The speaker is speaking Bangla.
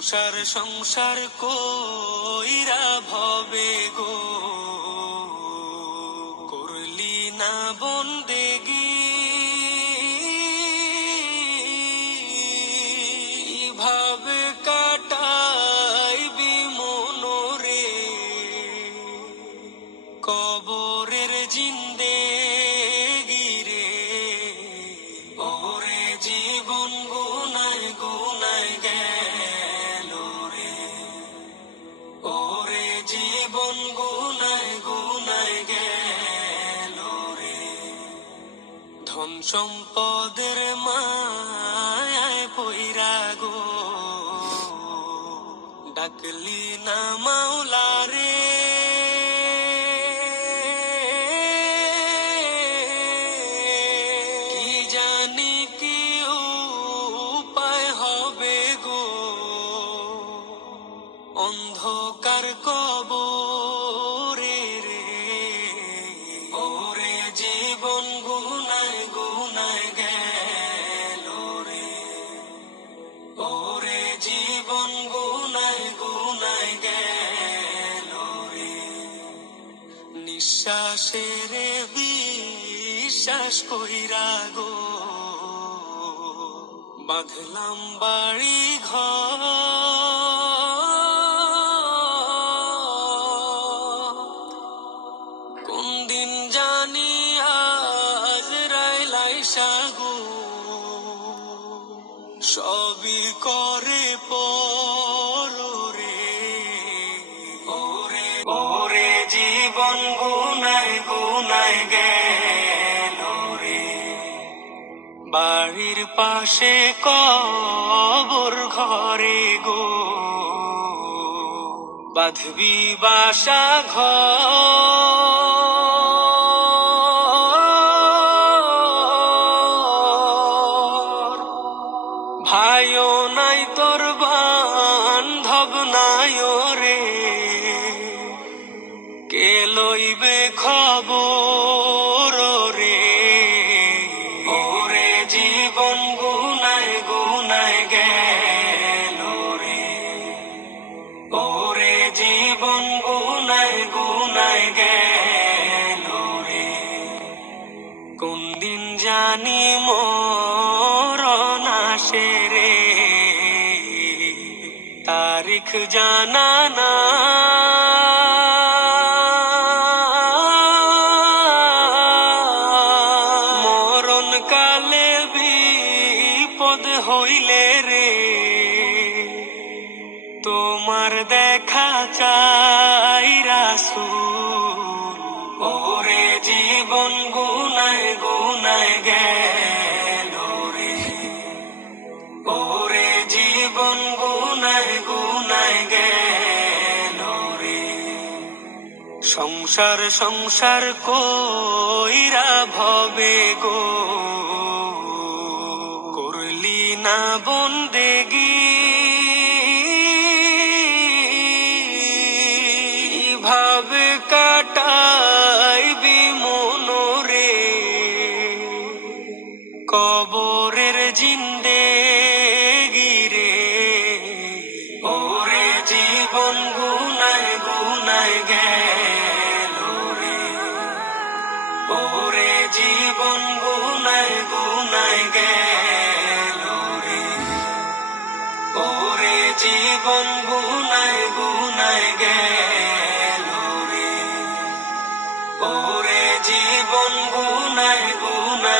সংসার সংসার কইরা ভবে গো করলি না বন্দেগি ভাবে কাটাইবি মনোরে কবরের জিন্দেগি রে ওরে জীবন গুনায় গুনায় গেল রে ওরে জীবন গুনায় গুনায় গেল রে ধন সম্পদের মায়ায় পইরা গো ডাকলি না মাওলা রে কি জানি কি উপায় হবে গো অন্ধকার কবরে রে ওরে জীবন গুনায় গুনায় গেল রে ওরে জীবন গুনায় গুনায় গেল রে নিঃশ্বাসের বিশ্বাস কইরা গো বাঁধলাম বাড়ি ঘর কোন দিন জানি আজরাইল আইসা গো সবই করে পরে ওরে ওরে জীবন গুনায় গুনায় গেল রে বাড়ির পাশে কবর ঘরে গো বাঁধবি বাসা ঘর ভাইও নাই তোর বান্ধব নাই রে কে লইবে খবর রে ওরে জীবন গুনায় গুনায় গেল রে ওরে জীবন গুনায় গুনায় গেল রে কোন দিন জানি মরণ আসে রে তারিখ জানা না মরণ কালে বিপদ হইলে রে তোমার দেখা চাই রাসূল ওরে জীবন গুনায় গুনায় গেল রে ওরে জীবন গুনায় গুনায় গেল রে সংসার সংসার কইরা ভবে গো করলি না বন্দেগি ভাবে কাটাইবি মনোরে কবরের জিন্দেগি রে ওরে জীবন গুনায় গুনায় গেল রে ওরে জীবন গুনায় গুনায় গেল রে ওরে জীবন গুনায় গুনায় গেল রে ওরে জীবন গুনায় গুনায়